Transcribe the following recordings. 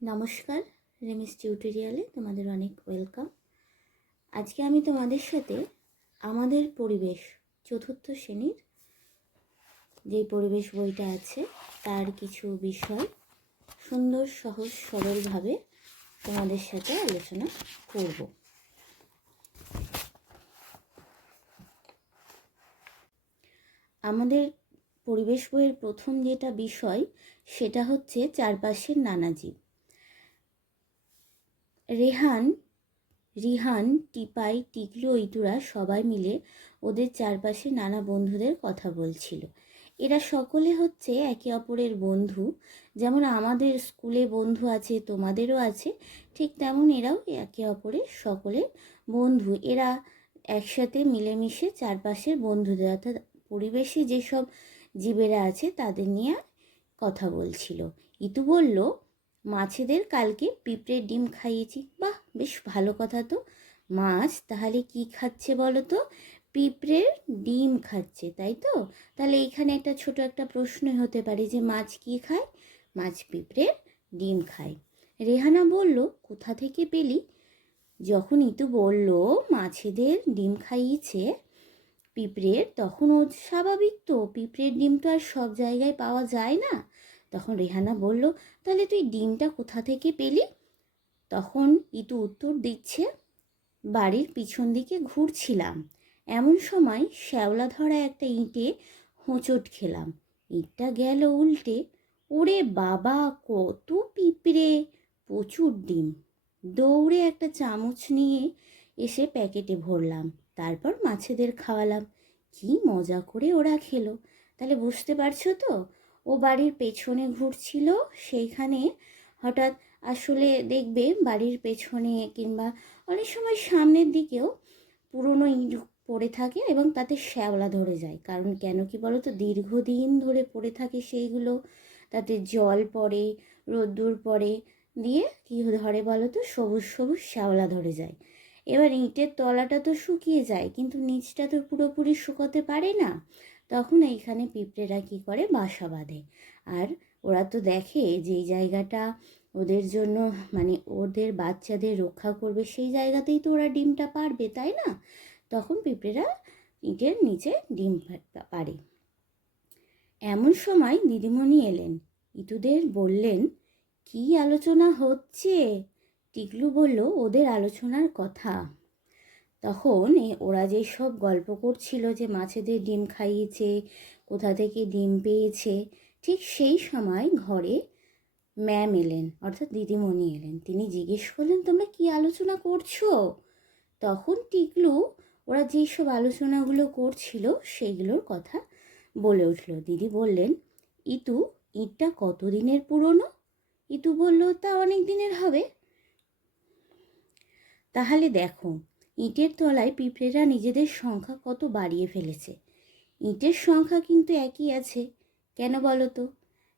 নমস্কার, রেমিস টিউটোরিয়ালে তোমাদের অনেক ওয়েলকাম। আজকে আমি তোমাদের সাথে আমাদের পরিবেশ চতুর্থ শ্রেণীর যে পরিবেশ বইটা আছে তার কিছু বিষয় সুন্দর সহজ সরলভাবে তোমাদের সাথে আলোচনা করব। আমাদের পরিবেশ বইয়ের প্রথম যেটা বিষয় সেটা হচ্ছে চারপাশের নানা জীব। রিহান, টিপাই, টিকলু, ইতুরা সবাই মিলে ওদের চারপাশে নানা বন্ধুদের কথা বলছিল। এরা সকলে হচ্ছে একে অপরের বন্ধু। যেমন আমাদের স্কুলে বন্ধু আছে, তোমাদেরও আছে, ঠিক তেমন এরাও একে অপরের সকলের বন্ধু। এরা একসাথে মিলেমিশে চারপাশের বন্ধুদের অর্থাৎ পরিবেশে যেসব জীবেরা আছে তাদের নিয়ে কথা বলছিল। ইতু বলল, মাছেদের কালকে পিঁপড়ের ডিম খাইয়েছি। বাহ, বেশ ভালো কথা তো। মাছ তাহলে কি খাচ্ছে বলো তো? পিঁপড়ের ডিম খাচ্ছে, তাই তো? তাহলে এইখানে একটা ছোট একটা প্রশ্নই হতে পারে যে মাছ কি খায়? মাছ পিঁপড়ের ডিম খায়। রেহানা বলল, কোথা থেকে পেলি? যখন ইতু বলল মাছেদের ডিম খাইয়েছে পিঁপড়ের, তখন ও স্বাভাবিক তো, পিঁপড়ের ডিম তো আর সব জায়গায় পাওয়া যায় না। তখন রেহানা বলল, তাহলে তুই ডিমটা কোথা থেকে পেলি? তখন ইতু উত্তর দিচ্ছে, বাড়ির পিছন দিকে ঘুরছিলাম, এমন সময় শ্যাওলা ধরা একটা ইঁটে হোঁচট খেলাম। ইঁটটা গেল উল্টে। ওরে বাবা, কত পিঁপড়ে, প্রচুর ডিম। দৌড়ে একটা চামচ নিয়ে এসে প্যাকেটে ভরলাম, তারপর মাছেদের খাওয়ালাম। কি মজা করে ওরা খেলো। তাহলে বুঝতে পারছো তো, ও বাড়ির পেছনে ঘুরছিল, সেইখানে হঠাৎ আসলে দেখবে বাড়ির পেছনে কিংবা অনেক সময় সামনের দিকেও পুরনো ইট পড়ে থাকে এবং তাতে শ্যাওলা ধরে যায়। কারণ কেন কি বলো তো, দীর্ঘদিন ধরে পড়ে থাকে সেইগুলো, তাতে জল পড়ে, রোদ্দুর পড়ে, দিয়ে কী ধরে বলো তো, সবুজ সবুজ শ্যাওলা ধরে যায়। এবার ইঁটের তলাটা তো শুকিয়ে যায়, কিন্তু নিচটা তো পুরোপুরি শুকোতে পারে না। তখন এইখানে পিঁপড়েরা কী করে, বাসা বাঁধে। আর ওরা তো দেখে যেই জায়গাটা ওদের জন্য মানে ওদের বাচ্চাদের রক্ষা করবে, সেই জায়গাতেই তো ওরা ডিমটা পারবে, তাই না? তখন পিঁপড়েরা ইটের নিচে ডিম পাড়ে। এমন সময় দিদিমণি এলেন। ইতুদের বললেন, কি আলোচনা হচ্ছে? টিকলু বলল, ওদের আলোচনার কথা। তখন ওরা যে সব গল্প করছিল যে মাছেদের ডিম খাইয়েছে, কোথা থেকে ডিম পেয়েছে, ঠিক সেই সময় ঘরে ম্যাম এলেন, অর্থাৎ দিদিমণি এলেন। তিনি জিজ্ঞেস করলেন, তোমরা কি আলোচনা করছো? তখন টিকলু ওরা যেই সব আলোচনাগুলো করছিল সেইগুলোর কথা বলে উঠল। দিদি বললেন, ইতু, ইঁটটা কতদিনের পুরনো? ইতু বলল, তা অনেক দিনের হবে। তাহলে দেখো, ইঁটের তলায় পিঁপড়েরা নিজেদের সংখ্যা কত বাড়িয়ে ফেলেছে। ইঁটের সংখ্যা কিন্তু একই আছে, কেন বলো তো?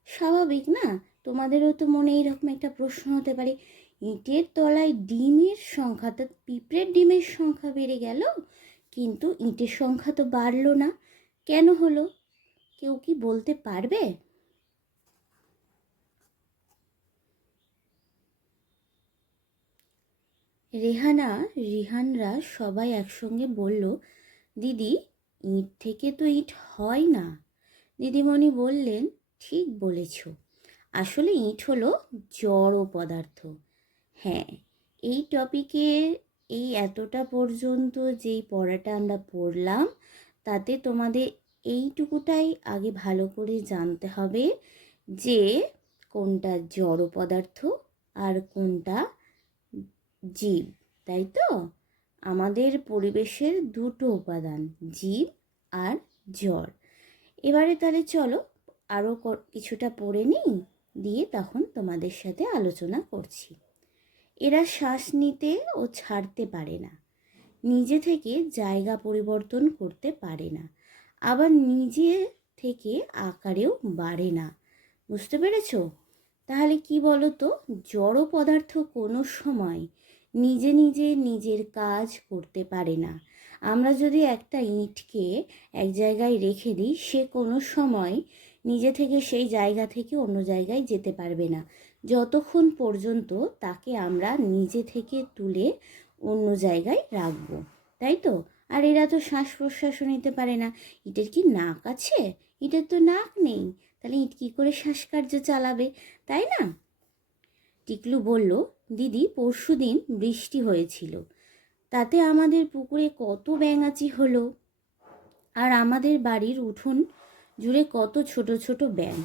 স্বাভাবিক না? তোমাদেরও তো মনে এইরকম একটা প্রশ্ন হতে পারে, ইঁটের তলায় ডিমের সংখ্যা, অর্থাৎ পিঁপড়ের ডিমের সংখ্যা বেড়ে গেল, কিন্তু ইঁটের সংখ্যা তো বাড়লো না, কেন হলো? কেউ কি বলতে পারবে? রিহানরা সবাই একসঙ্গে বলল, দিদি, ইঁট থেকে তো ইঁট হয় না। দিদিমণি বললেন, ঠিক বলেছ, আসলে ইঁট হলো জড় পদার্থ। হ্যাঁ, এই টপিকে এই এতটা পর্যন্ত যেই পড়াটা আমরা পড়লাম, তাতে তোমাদের এইটুকুটাই আগে ভালো করে জানতে হবে যে কোনটা জড় পদার্থ আর কোনটা জীব, তাই তো? আমাদের পরিবেশের দুটো উপাদান, জীব আর জড়। এবারে তাহলে চলো আরও কিছুটা পড়ে নিই, দিয়ে তখন তোমাদের সাথে আলোচনা করছি। এরা শ্বাস নিতে ও ছাড়তে পারে না, নিজে থেকে জায়গা পরিবর্তন করতে পারে না, আবার নিজে থেকে আকারেও বাড়ে না। বুঝতে পেরেছ? তাহলে কি বলো তো, জড় পদার্থ কোনো সময় নিজে নিজে নিজের কাজ করতে পারে না। আমরা যদি একটা ইঁটকে এক জায়গায় রেখে দিই, সে কোনো সময় নিজে থেকে সেই জায়গা থেকে অন্য জায়গায় যেতে পারবে না। যতক্ষণ পর্যন্ত তাকে আমরা নিজে থেকে তুলে অন্য জায়গায় রাখবো, তাই তো? আর এরা তো শ্বাস প্রশ্বাসও নিতে পারে না। ইটের কি নাক আছে? ইটের তো নাক নেই, তাহলে ইট কী করে শ্বাসকার্য চালাবে, তাই না? টিকলু বলল, দিদি পরশুদিন বৃষ্টি হয়েছিল, তাতে আমাদের পুকুরে কত ব্যাঙাচি হলো, আর আমাদের বাড়ির উঠোন জুড়ে কত ছোট ছোট ব্যাঙ।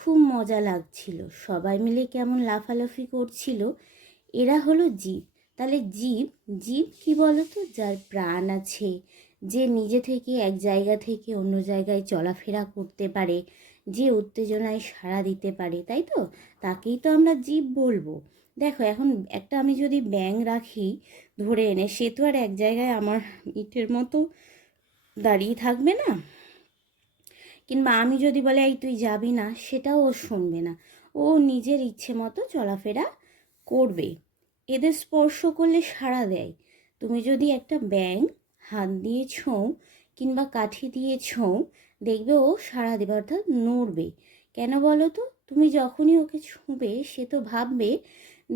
খুব মজা লাগছিল, সবাই মিলে কেমন লাফালাফি করছিল। এরা হলো জীব। তাহলে জীব, জীব কি বলতো? যার প্রাণ আছে, যে নিজে থেকে এক জায়গা থেকে অন্য জায়গায় চলাফেরা করতে পারে, যে উত্তেজনায় সাড়া দিতে পারে, তাই তো? তাকেই তো আমরা জীব বলবো। দেখো, এখন একটা আমি যদি ব্যাঙ রাখি ধরে এনে, সে তো আর এক জায়গায় আমার ইটের মতো দাঁড়িয়ে থাকবে না। কিংবা আমি যদি বলে এই তুই যাবি না, সেটাও ও শুনবে না। ও নিজের ইচ্ছে মতো চলাফেরা করবে। এদের স্পর্শ করলে সাড়া দেয়। তুমি যদি একটা ব্যাঙ হাত দিয়ে ছোঁও কিংবা কাঠি দিয়ে ছোঁও, দেখবে ও সাড়া দেবে, অর্থাৎ নড়বে। কেন বলো তো? তুমি যখনই ওকে ছুঁবে, সে তো ভাববে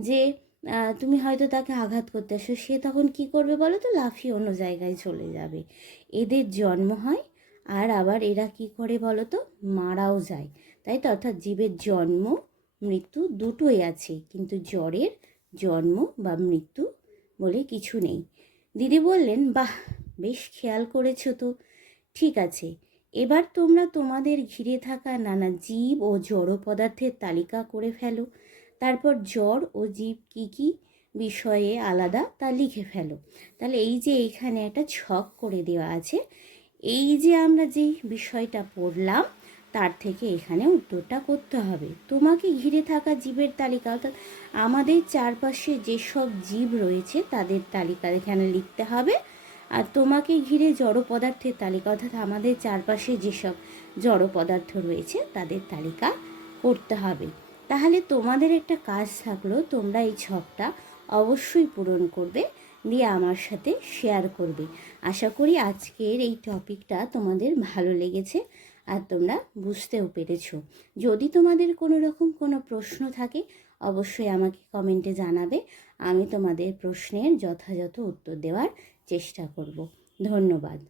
যে তুমি হয়তো তাকে আঘাত করতে আসো। সে তখন কি করবে বলো তো? লাফিয়ে অন্য জায়গায় চলে যাবে। এদের জন্ম হয়, আর আবার এরা কি করে বলো তো? মারাও যায়, তাই তো? অর্থাৎ জীবের জন্ম মৃত্যু দুটোই আছে, কিন্তু জ্বরের জন্ম বা মৃত্যু বলে কিছু নেই। দিদি বললেন, বাহ, বেশ খেয়াল করেছো তো। ঠিক আছে, এবার তোমরা তোমাদের ঘিরে থাকা নানা জীব ও জড় পদার্থের তালিকা করে ফেলো। তারপর জড় ও জীব কী কী বিষয়ে আলাদা তা লিখে ফেলো। তাহলে এই যে এখানে একটা ছক করে দেওয়া আছে, এই যে আমরা যেই বিষয়টা পড়লাম তার থেকে এখানে উত্তরটা করতে হবে। তোমাকে ঘিরে থাকা জীবের তালিকা, অর্থাৎ আমাদের চারপাশে যেসব জীব রয়েছে তাদের তালিকা এখানে লিখতে হবে। আর তোমাকে ঘিরে জড় পদার্থের তালিকা, অর্থাৎ আমাদের চারপাশে যেসব জড় পদার্থ রয়েছে তাদের তালিকা করতে হবে। তাহলে তোমাদের একটা কাজ থাকলো, তোমরা এই ছকটা অবশ্যই পূরণ করবে, দিয়ে আমার সাথে শেয়ার করবে। আশা করি আজকের এই টপিকটা তোমাদের ভালো লেগেছে আর তোমরা বুঝতেও পেরেছো। যদি তোমাদের কোনো রকম কোনো প্রশ্ন থাকে, অবশ্যই আমাকে কমেন্টে জানাবে। আমি তোমাদের প্রশ্নের যথাযথ উত্তর দেওয়ার চেষ্টা করব। ধন্যবাদ।